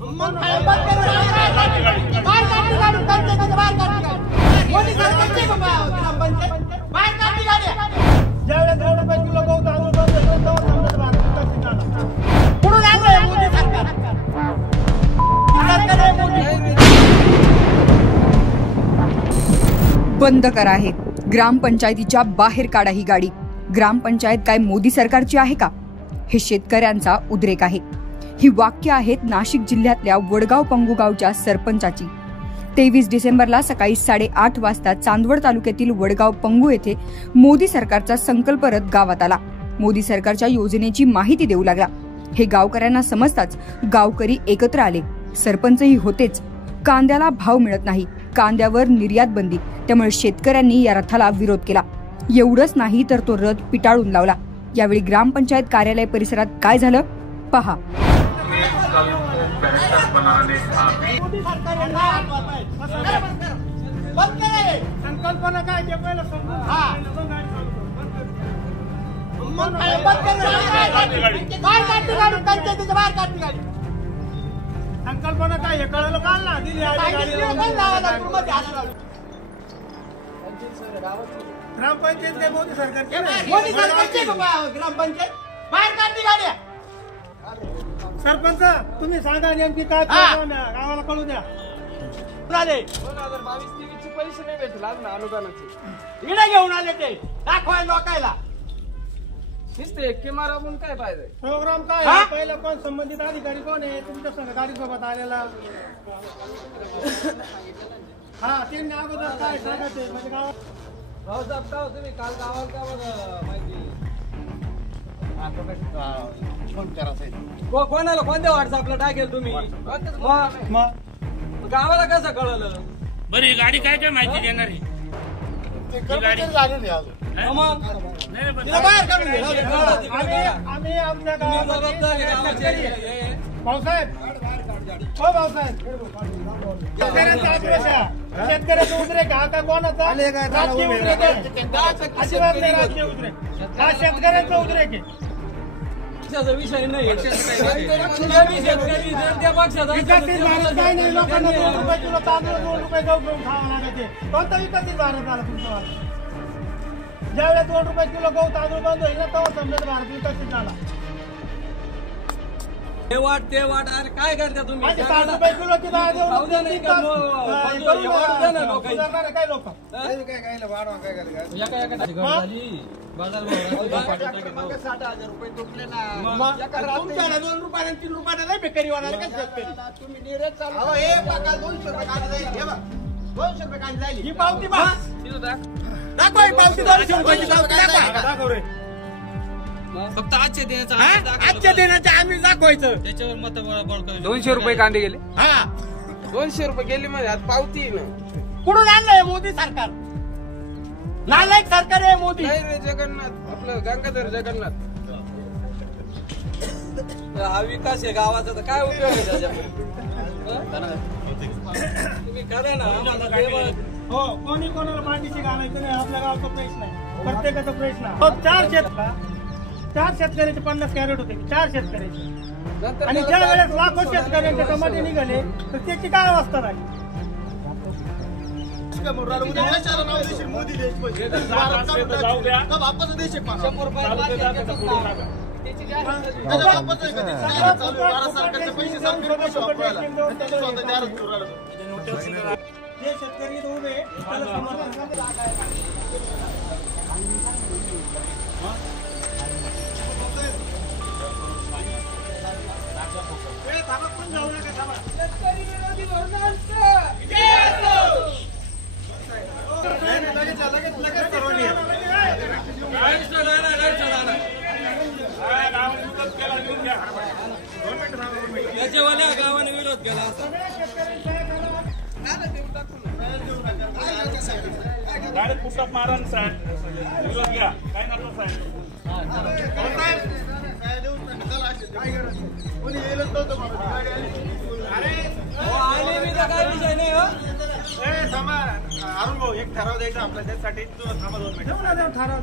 बंद करा हे, ग्रामपंचायतीच्या बाहेर काढा ही गाडी। ग्रामपंचायत काय मोदी सरकारची आहे का? हे शेतकऱ्यांचा उद्रेक आहे। ही वाक्य आहेत नाशिक जिल्ह्यातल्या वडगाव पंगू गावच्या सरपंचाची। 23 डिसेंबरला सकाळी 8:30 वाजता चांदवड तालुक्यातील वडगाव पंगू येथे मोदी सरकारचा संकल्प रथ गावात आला। मोदी सरकारच्या योजनेची माहिती देऊ लागला। हे गावकऱ्यांना समजताच गावकरी एकत्र आले। सरपंचही होतेच। कांद्याला भाव मिळत नाही, कांद्यावर निर्यात बंदी, त्यामुळे शेतकऱ्यांनी या रथाला विरोध केला। एवढंच नाही तर तो रथ पिटाळून लावला। यावेळी ग्रामपंचायत कार्यालय परिसरात काय झालं पहा। संकल्पना काय संकल्पना काय हे कळलं काल ना दिली ग्रामपंचायत काय मोदी सरकारची ग्रामपंचायत बाहेर काढली गाड्या। सरपंच तुम्ही सांगा नेमकी काय गावाला कळू द्या। 2022-23 चे पैसे नाही भेटले आज ना अनुदानाचे इकडे घेऊन आले ते दाखवाय लोकायला नुसते किमारा म्हणून काय पाहिजे प्रोग्राम काय पहिला कोण संबंधित अधिकारी कोण आहे तुमच्या संघ गाडीसोबत आलेला त्यांनी अगोदर काय सांगायचे म्हणजे गावात भाऊसाहेब का तुम्ही काल गावाला का माहिती फोन करायचा कोणाला कोणत्या व्हॉट्सअपला टाकेल तुम्ही गावाला कसं कळलं बरी गाडी काय काय माहिती देणार आहे आम्ही आमच्या भाऊसाहेब हो भाऊसाहेब शेतकऱ्यांचा आक्रोश शेतकऱ्याचा उद्रेक हा का कोणाचा राजकीय उद्रेक अजिबात नाही राजकीय उद्रेक हा शेतकऱ्यांचा उद्रेक आहे विषय नाही काय नाही लोकांना 2 रुपये किलो तांदूळ 2 रुपये गहू घेऊन खावा लागायचे कोणता विकसित भारत आला तुमचा ज्यावेळेस 2 रुपये किलो गहू तांदूळ बंद होईल ना तेव्हा समजत भारत विकसित झाला हे वाट ते वाट अरे काय करता तुम्ही 7 रुपये किलो ची डाळ देऊन काय लोक बाजार 60,000 रुपये तुटले ना तुमच्याला 2 रुपयाला 3 रुपयाला नाही बेकारी वाढायला काय शेतकरी तुम्ही निर्यात चालू हे बघा 200 रुपये काढले हे बघ 200 रुपये काढले ही पावती बघ दाखव ही पावती 200 रुपयाची दाखव रे फक्त आजच्या देण्याचं आम्ही दाखवायचं त्याच्यावर मत बळकवली 200 रुपये कांदे गेले 200 रुपये गेले म्हणजे आज पावती ना कुठून आणलंय मोदी सरकार नालायक सरकार आहे मोदी नाही रे जगन्नाथ आपलं गंगाधर जगन्नाथ हा विकास आहे गावाचा तर काय उपयोग आहे त्याच्यामध्ये तुम्ही करा ना आम्हाला हो कोणी कोणाला मांडीची घालायचं नाही आपल्या गावचा प्रश्न आहे प्रत्येकाचा प्रश्न आहे 4 शेतकऱ्याचे 50 कॅरेट होते 4 शेतकऱ्याचे आणि ज्या वेळेस लाखो शेतकऱ्यांचे टमाटे निघाले तर त्याची काय अवस्था राहिली मोदी शेतकरी उभे शेतकरी विरोधी धोरणांचा त्याच्यावाल्या गावाने विरोध केला गाडीत पुस्तक मारा साहेब विरोध घ्या काय नका साहेब आले मी तर काय विषय नाही हो अरुण भाऊ एक ठराव द्यायचा आपल्या त्यासाठी ठराव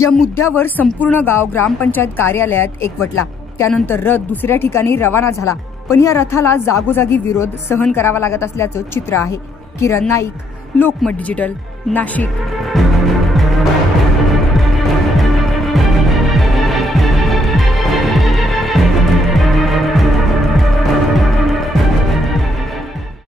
या मुद्द्यावर संपूर्ण गाव ग्रामपंचायत कार्यालयात एकवटला। त्यानंतर रथ दुसऱ्या ठिकाणी रवाना झाला। पण या रथाला जागोजागी विरोध सहन करावा लागत असल्याचं चित्र आहे. किरण नाईक, लोकमत डिजिटल, नाशिक.